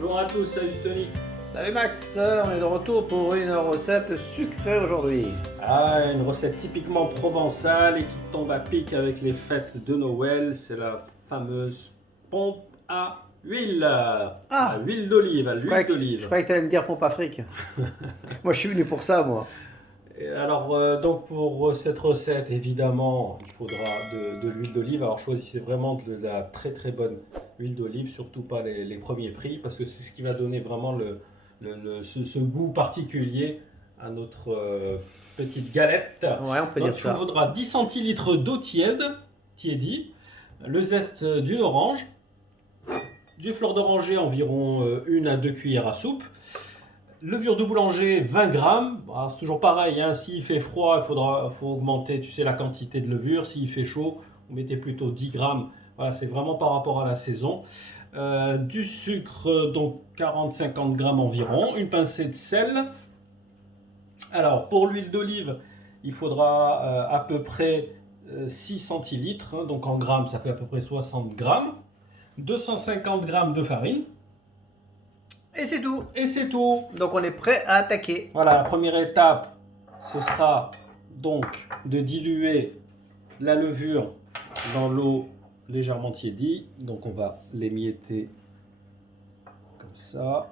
Bonjour à tous, salut Tony. Salut Max, on est de retour pour une recette sucrée aujourd'hui. Ah, une recette typiquement provençale et qui tombe à pic avec les fêtes de Noël, c'est la fameuse pompe à huile. À huile d'olive, à l'huile d'olive. Je croyais que tu allais me dire pompe à fric. Moi je suis venu pour ça moi. Et alors donc pour cette recette évidemment il faudra de l'huile d'olive. Alors choisissez vraiment de la très très bonne huile d'olive, surtout pas les premiers prix parce que c'est ce qui va donner vraiment ce goût particulier à notre petite galette. Ouais, on peut dire ça. Il faudra 10 centilitres d'eau tiédie, le zeste d'une orange, du fleur d'oranger environ 1 à 2 cuillères à soupe, levure de boulanger 20 grammes. C'est toujours pareil, hein, s'il fait froid, faut augmenter, tu sais, la quantité de levure. S'il fait chaud, vous mettez plutôt 10 grammes. Voilà, c'est vraiment par rapport à la saison. Du sucre, donc 40-50 grammes environ, une pincée de sel. Alors pour l'huile d'olive, il faudra à peu près 6 centilitres, hein, donc en grammes ça fait à peu près 60 grammes, 250 grammes de farine. Et c'est tout. Et c'est tout. Donc on est prêt à attaquer. Voilà, la première étape, ce sera donc de diluer la levure dans l'eau légèrement tiédie. Donc on va l'émietter comme ça.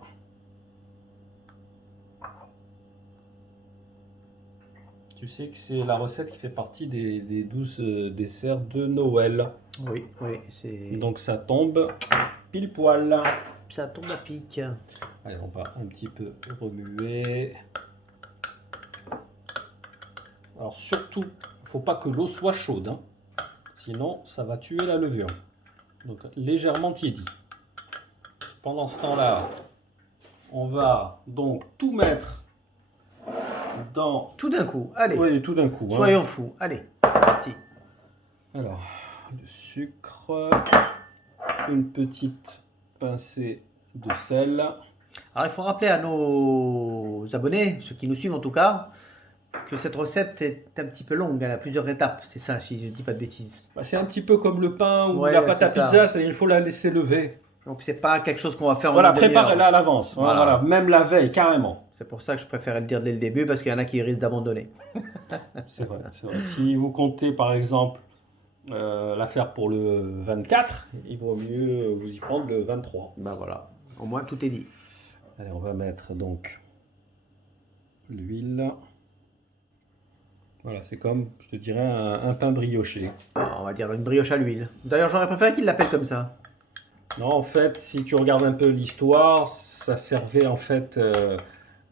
Tu sais que c'est la recette qui fait partie des 12 desserts de Noël. Oui, c'est... Donc ça tombe pile poil. Ça tombe à pic. Allez, on va un petit peu remuer. Alors surtout, il ne faut pas que l'eau soit chaude, hein. Sinon ça va tuer la levure. Donc légèrement tiédi. Pendant ce temps-là, on va donc tout mettre dans... Tout d'un coup, allez. Oui, tout d'un coup. Soyons fous, allez, c'est parti. Alors, du sucre, une petite pincée de sel. Alors il faut rappeler à nos abonnés, ceux qui nous suivent en tout cas, que cette recette est un petit peu longue, elle a plusieurs étapes, c'est ça si je ne dis pas de bêtises. C'est un petit peu comme le pain ou Ouais, la pâte à c'est pizza, ça. c'est-à-dire il faut la laisser lever. Donc c'est pas quelque chose qu'on va faire en Voilà, une demi-heure. préparez-la à l'avance, voilà, même la veille, carrément. C'est pour ça que je préférais le dire dès le début, parce qu'il y en a qui risquent d'abandonner. C'est vrai, c'est vrai. Si vous comptez par exemple la faire pour le 24, il vaut mieux vous y prendre le 23. Ben voilà, au moins tout est dit. Allez, on va mettre donc l'huile. Voilà, c'est comme, je te dirais, un pain brioché. Alors, on va dire une brioche à l'huile. D'ailleurs, j'aurais préféré qu'il l'appelle comme ça. Non, en fait, si tu regardes un peu l'histoire, ça servait en fait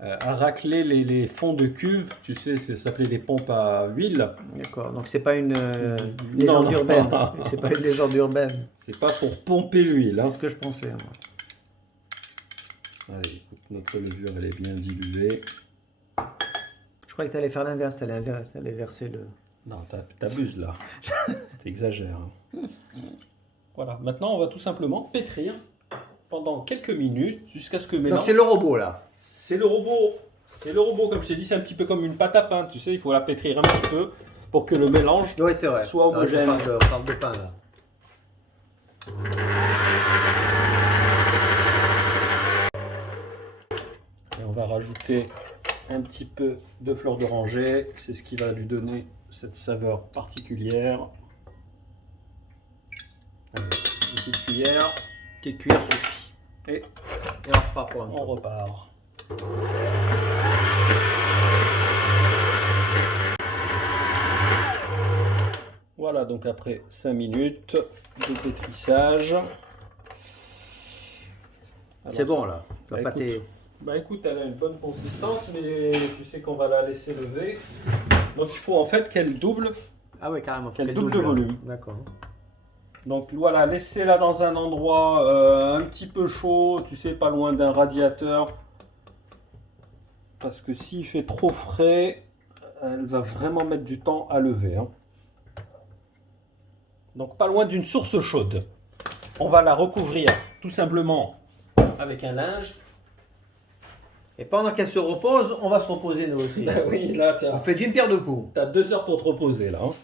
à racler les fonds de cuve. Tu sais, ça s'appelait des pompes à huile. D'accord, donc c'est pas une légende urbaine. C'est pas une légende urbaine. C'est pas pour pomper l'huile, hein. C'est ce que je pensais. Moi. Allez, écoute, notre levure, elle est bien diluée. Je croyais que tu allais faire l'inverse, tu allais verser le... Non, t'abuses là. T'exagères, hein. Voilà, maintenant on va tout simplement pétrir pendant quelques minutes jusqu'à ce que mélange. Donc c'est le robot là. C'est le robot. C'est le robot, comme je t'ai dit, c'est un petit peu comme une pâte à pain. Tu sais, il faut la pétrir un petit peu pour que le mélange Oui, c'est vrai. soit homogène. On parle de pain là. Et on va rajouter un petit peu de fleur d'oranger. C'est ce qui va lui donner cette saveur particulière. Allez, une petite cuillère. Petite cuillère suffit. Et on repart pour un on repart. Voilà, donc après 5 minutes de pétrissage. C'est bon là. Bah, écoute, elle a une bonne consistance, mais tu sais qu'on va la laisser lever. Donc il faut en fait qu'elle double. Ah oui, carrément. Qu'elle double de volume. D'accord. Donc voilà, laissez-la dans un endroit un petit peu chaud, tu sais, pas loin d'un radiateur. Parce que s'il fait trop frais, elle va vraiment mettre du temps à lever, hein. Donc pas loin d'une source chaude. On va la recouvrir tout simplement avec un linge. Et pendant qu'elle se repose, on va se reposer nous aussi. Oui, là, On fait d'une pierre deux coups. tu as 2 heures pour te reposer là, hein.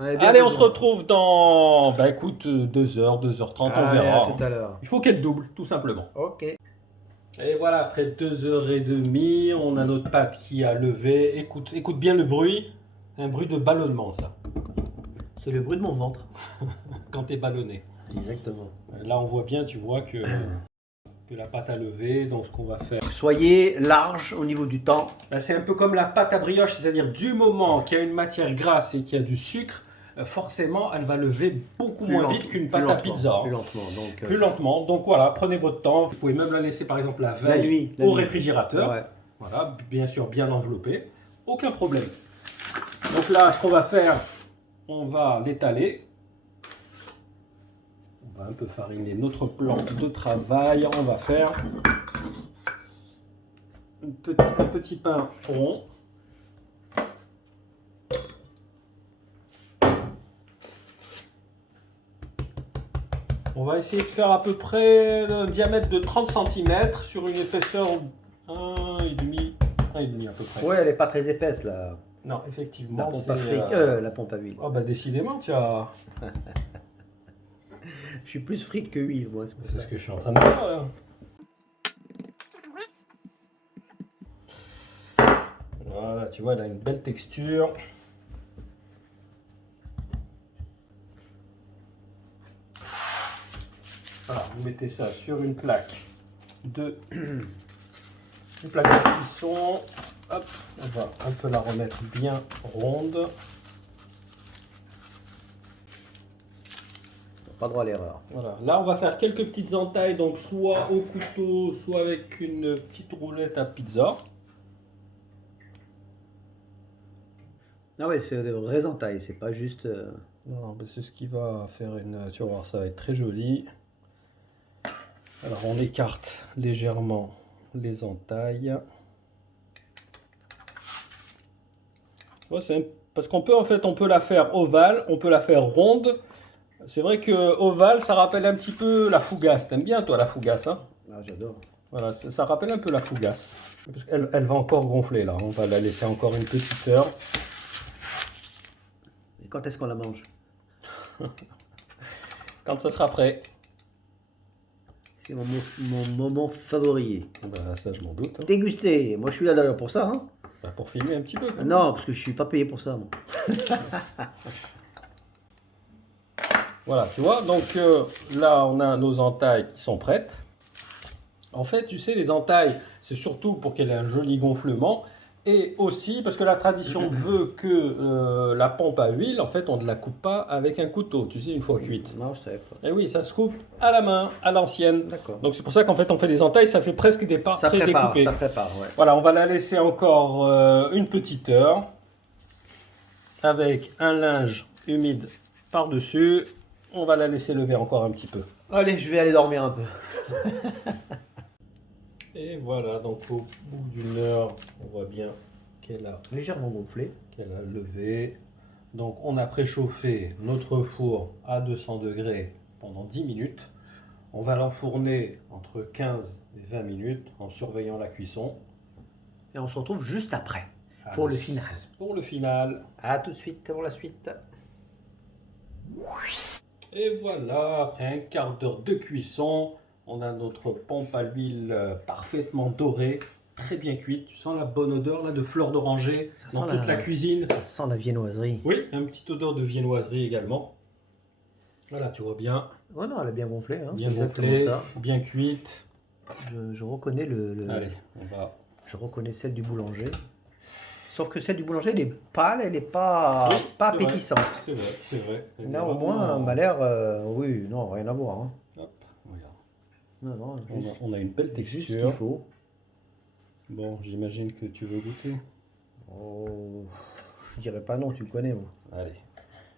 Allez, on se retrouve dans, bah écoute, 2h, 2h30, on verra. À tout à l'heure. Il faut qu'elle double, tout simplement. Ok. Et voilà, après 2h30, on a notre pâte qui a levé. Écoute, écoute bien le bruit. Un bruit de ballonnement, ça, C'est le bruit de mon ventre. quand tu es ballonné. Exactement. Là, on voit bien, tu vois que la pâte a levé. Donc, ce qu'on va faire, Soyez large au niveau du temps. là, c'est un peu comme la pâte à brioche, c'est-à-dire du moment qu'il y a une matière grasse et qu'il y a du sucre, forcément, elle va lever beaucoup moins vite qu'une pâte à pizza. Plus lentement. Donc, Plus lentement. Donc voilà, prenez votre temps. Vous pouvez même la laisser par exemple la veille nuit, au réfrigérateur. Ouais. Voilà, bien sûr bien l'envelopper. Aucun problème. Donc là, ce qu'on va faire, on va l'étaler. On va un peu fariner notre plan de travail. On va faire un petit pain rond. On va essayer de faire à peu près un diamètre de 30 cm sur une épaisseur 1,5 à peu près. Ouais, elle est pas très épaisse là. Non, effectivement. La pompe à huile. Oh bah décidément, tu as... Je suis plus frite que huile, moi. C'est ce que je suis en train de faire. Voilà, tu vois, elle a une belle texture. Voilà, vous mettez ça sur une plaque une plaque de cuisson. Hop, on va un peu la remettre bien ronde. Pas droit à l'erreur. Voilà, là on va faire quelques petites entailles, donc soit au couteau, soit avec une petite roulette à pizza. Ah ouais, c'est des vraies entailles, c'est pas juste. Non, mais c'est ce qui va faire une. Tu vas voir, ça va être très joli. Alors on écarte légèrement les entailles. Ouais, parce qu'on peut en fait, on peut la faire ovale, on peut la faire ronde. C'est vrai que ovale, ça rappelle un petit peu la fougasse. T'aimes bien toi la fougasse, hein? Ah, j'adore. Voilà, ça rappelle un peu la fougasse. Parce qu'elle va encore gonfler là. On va la laisser encore une petite heure. Et quand est-ce qu'on la mange? Quand ça sera prêt. C'est mon moment favori. Bah, ça, je m'en doute. Hein. Déguster. Moi, je suis là d'ailleurs pour ça. Hein. Bah, pour filmer un petit peu. Non, parce que je suis pas payé pour ça. Moi. Voilà, tu vois. Donc là, on a nos entailles qui sont prêtes. En fait, tu sais, les entailles, c'est surtout pour qu'elle ait un joli gonflement. Et aussi parce que la tradition veut que la pompe à huile, en fait, on ne la coupe pas avec un couteau, tu sais, une fois cuite. Non, je savais pas. Et oui, ça se coupe à la main, à l'ancienne. D'accord. Donc c'est pour ça qu'en fait, on fait des entailles, ça fait presque des parts pré-découpées. Ça prépare, ouais. Voilà, on va la laisser encore une petite heure avec un linge humide par-dessus. On va la laisser lever encore un petit peu. Allez, je vais aller dormir un peu. Et voilà, donc au bout d'une heure, on voit bien qu'elle a Légèrement gonflé. levé. Donc on a préchauffé notre four à 200 degrés pendant 10 minutes. On va l'enfourner entre 15 et 20 minutes en surveillant la cuisson. Et on se retrouve juste après, pour le final. Pour le final. À tout de suite pour la suite. Et voilà, après un quart d'heure de cuisson, on a notre pompe à l'huile parfaitement dorée, très bien cuite. Tu sens la bonne odeur là de fleurs d'oranger dans toute la cuisine. Ça sent la viennoiserie. Oui, une petite odeur de viennoiserie également. Voilà, tu vois bien. Oh non, elle a bien gonflé. Hein, Bien gonflée, ça. bien cuite. Je reconnais Allez, on va... Je reconnais celle du boulanger. Sauf que celle du boulanger, elle est pâle, elle n'est pas, Oui, pas c'est appétissante. C'est vrai, c'est vrai. Elle Là, est au moins, vraiment- elle m'a l'air. Oui, non, rien à voir. Hein. Hop, regarde. Non, non, On a une belle juste ce texture. qu'il faut. Bon, j'imagine que tu veux goûter. Oh, je dirais pas non, tu le connais, moi. Allez,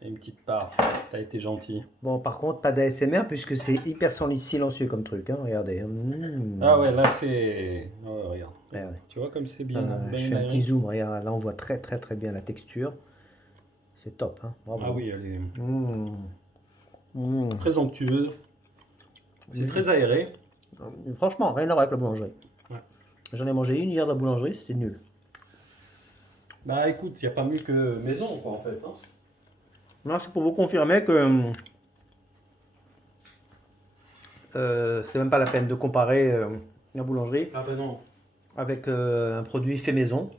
et une petite part. T'as été gentil. Bon, par contre, pas d'ASMR puisque c'est hyper silencieux comme truc. Hein. Regardez. Ah ouais, là c'est... Ouais, regarde. Regardez. Tu vois comme c'est bien, bien Je fais un aéré. petit zoom. Regarde, là, on voit très, très, très bien la texture. C'est top. Hein. Bravo. Ah oui, elle est Mmh. très onctueuse. C'est très aéré. Franchement, rien à voir avec la boulangerie. Ouais. J'en ai mangé une hier de la boulangerie, c'était nul. Bah écoute, il n'y a pas mieux que maison quoi en fait. Hein. Non, c'est pour vous confirmer que c'est même pas la peine de comparer la boulangerie Ah ben non. avec un produit fait maison.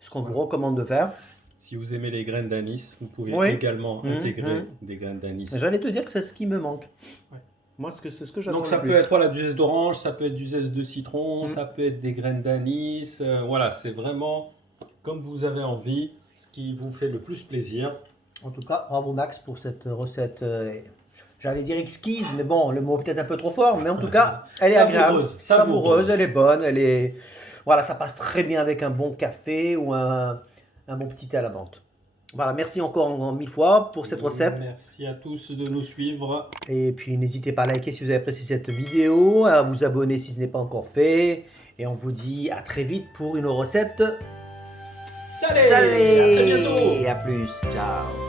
Ce qu'on vous recommande de faire. Si vous aimez les graines d'anis, vous pouvez Oui. également intégrer Mhm. des graines d'anis. J'allais te dire que c'est ce qui me manque. Ouais. Moi, c'est ce que j'adore Donc le ça plus. peut être voilà, du zeste d'orange, ça peut être du zeste de citron, Mm. ça peut être des graines d'anis. Voilà, c'est vraiment comme vous avez envie, ce qui vous fait le plus plaisir. En tout cas, bravo Max pour cette recette. J'allais dire exquise, mais bon, le mot est peut-être un peu trop fort, mais en tout cas, elle est agréable, savoureuse, elle est bonne, elle est. Voilà, ça passe très bien avec un bon café ou un bon petit thé à la menthe. Voilà, merci encore 1000 fois pour cette recette. Merci à tous de nous suivre. Et puis n'hésitez pas à liker si vous avez apprécié cette vidéo, à vous abonner si ce n'est pas encore fait. Et on vous dit à très vite pour une recette Salut, salée. à très bientôt. Et à plus, ciao.